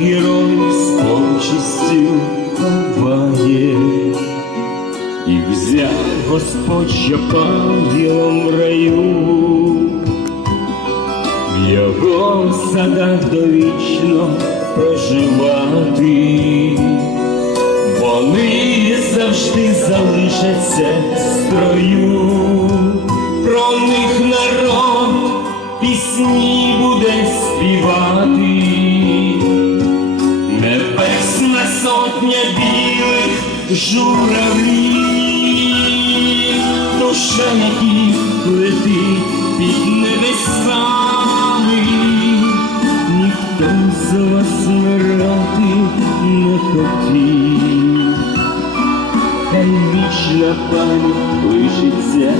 герой з почестю ховає, і взяв Господь Жапалілом в раю, в його садах довічно проживати. Вони завжди залишаться в строю, про них народ пісні буде співати, сотня білих журавлів, душа яких летить під небесами, ніхто з вас вмирати не хотів, хай вічна пам'ять лишиться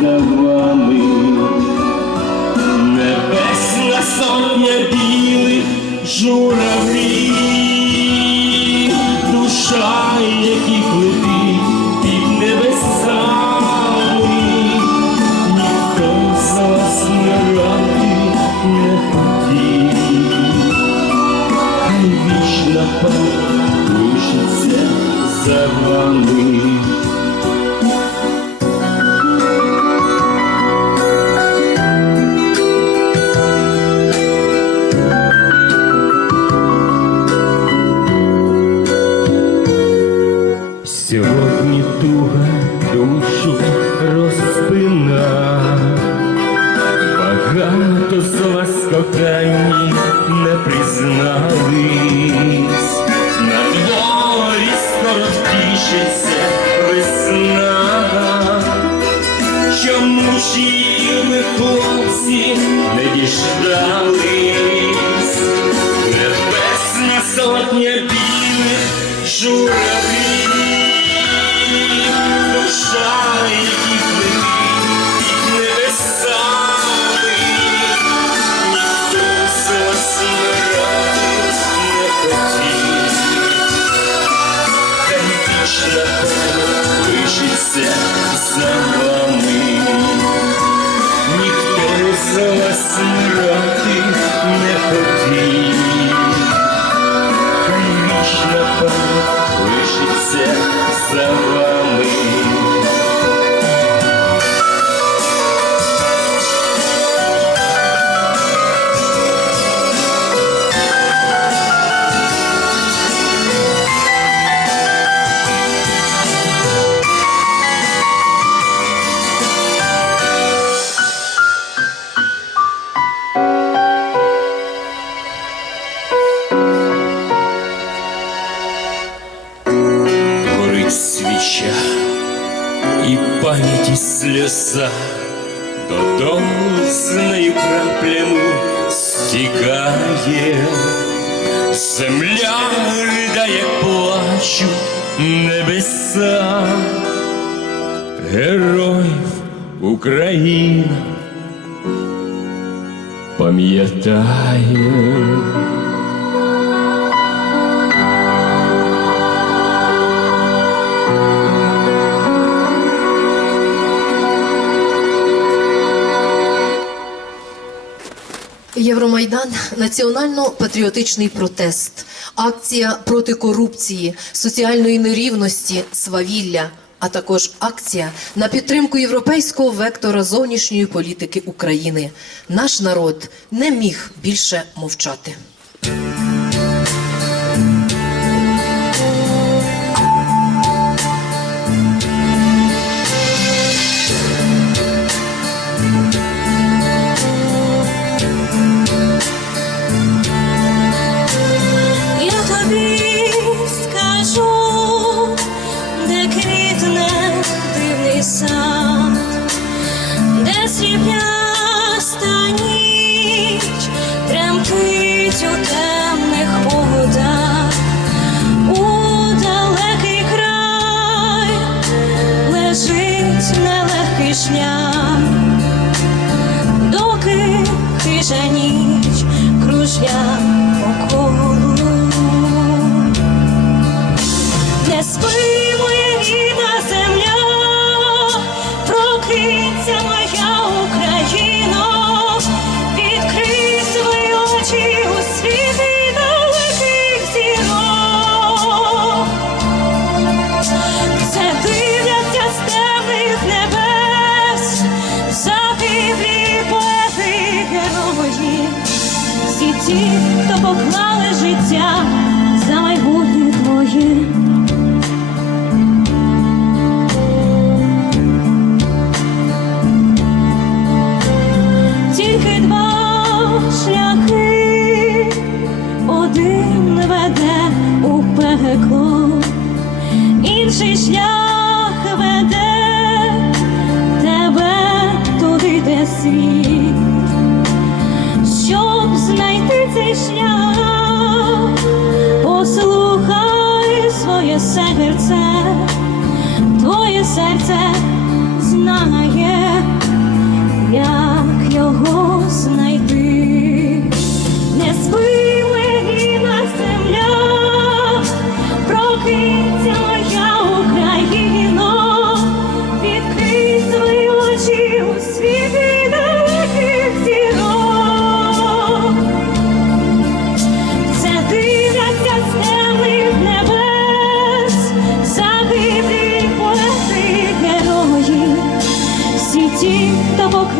за вами. Небесна сотня білих журавлів, журавлів, душа сльоза, додому з нею краплями стікає, земля ридає плачу небеса, героїв Україна пам'ятає. Євромайдан національно-патріотичний протест, акція проти корупції, соціальної нерівності, свавілля, а також акція на підтримку європейського вектора зовнішньої політики України. Наш народ не міг більше мовчати. серце, твоє серце знає, як його знайти, не спи.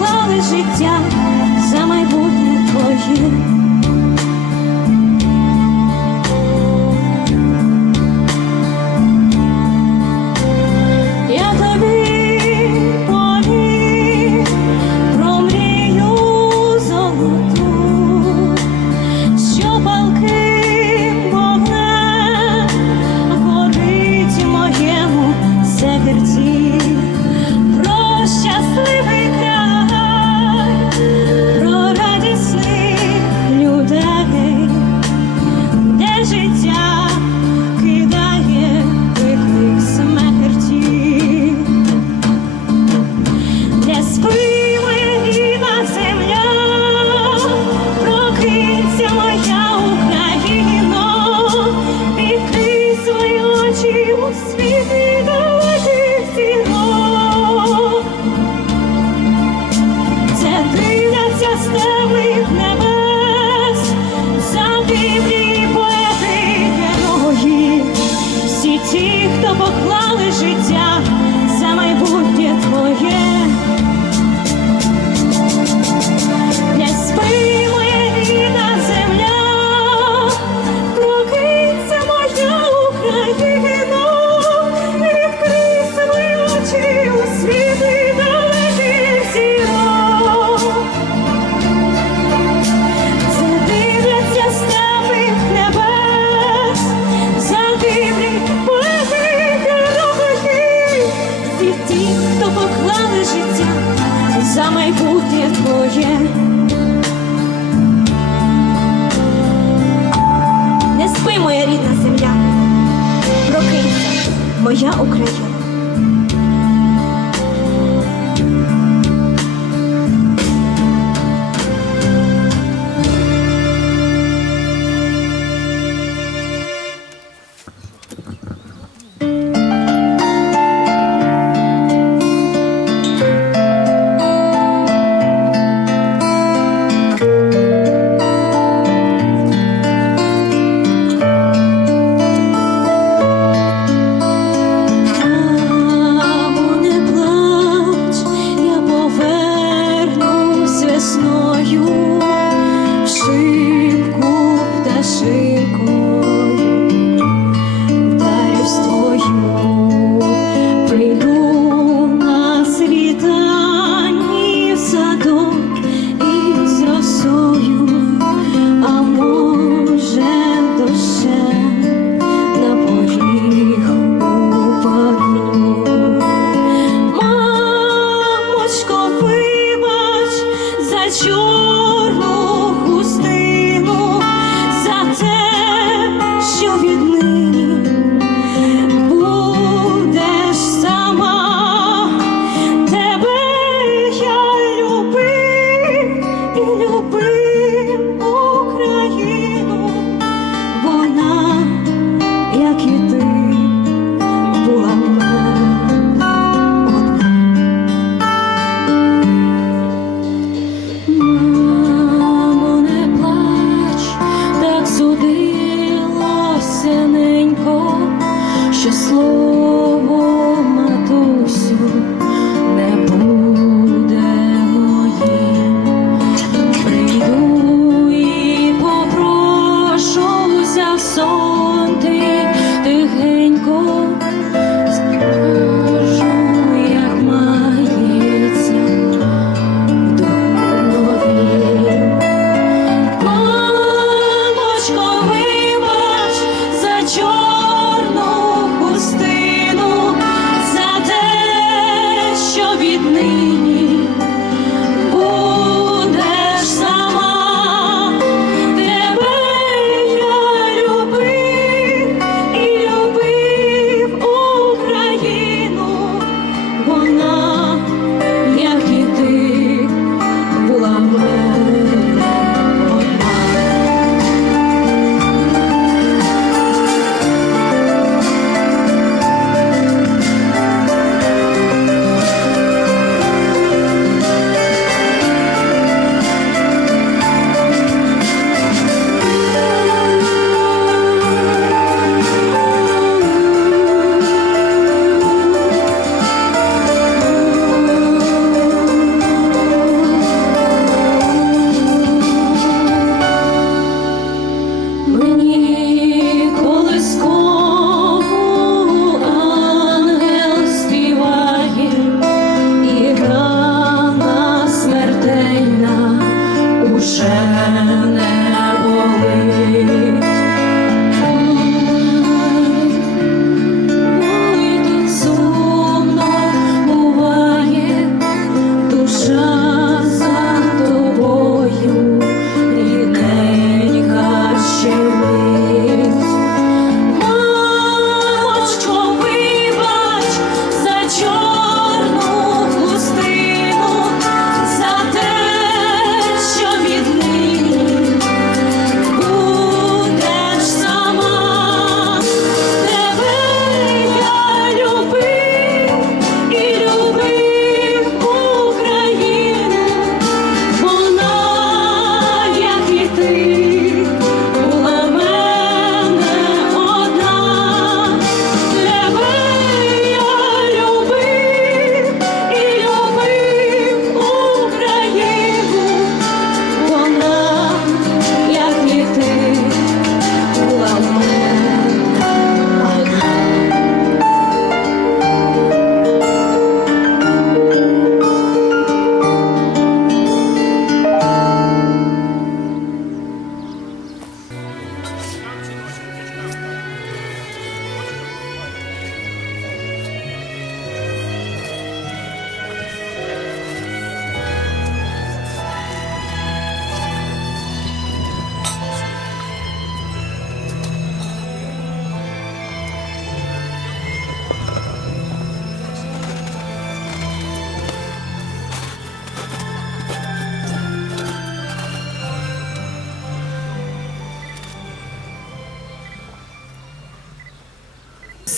поклали життя за майбутнє твоє.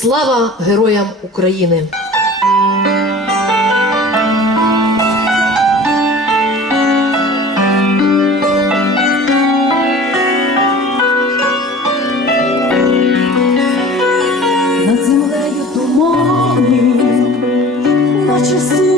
Слава героям України! Над землею тумани, наче сум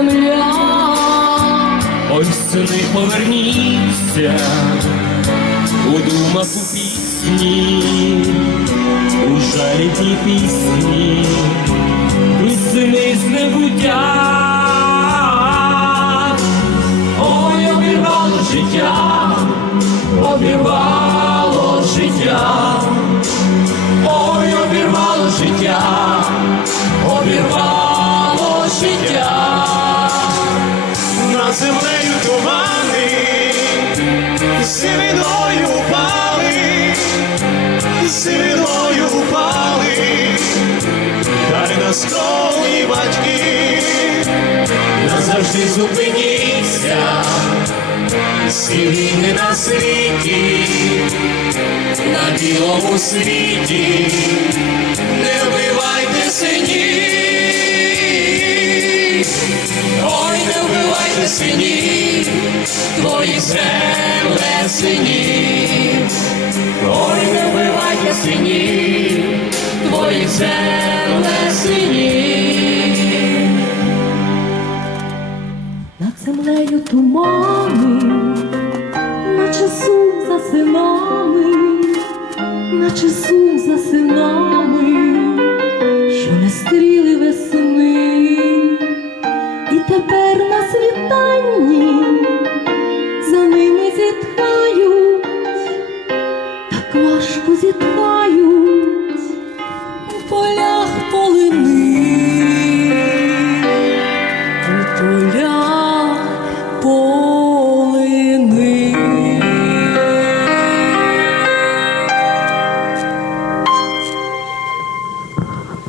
земля. Ой, сини, поверніться у думах у пісні, у жалітні пісні, сини з небуття. Ой, обірвало життя, обірвало зупиніться, всі війни на світі, на білому світі, не вбивайте синів, ой, не вбивайте синів, твоїх земле синів, ой, не вбивайте синів, твоїх земле тумани, наче сум за синами, наче сум за синами,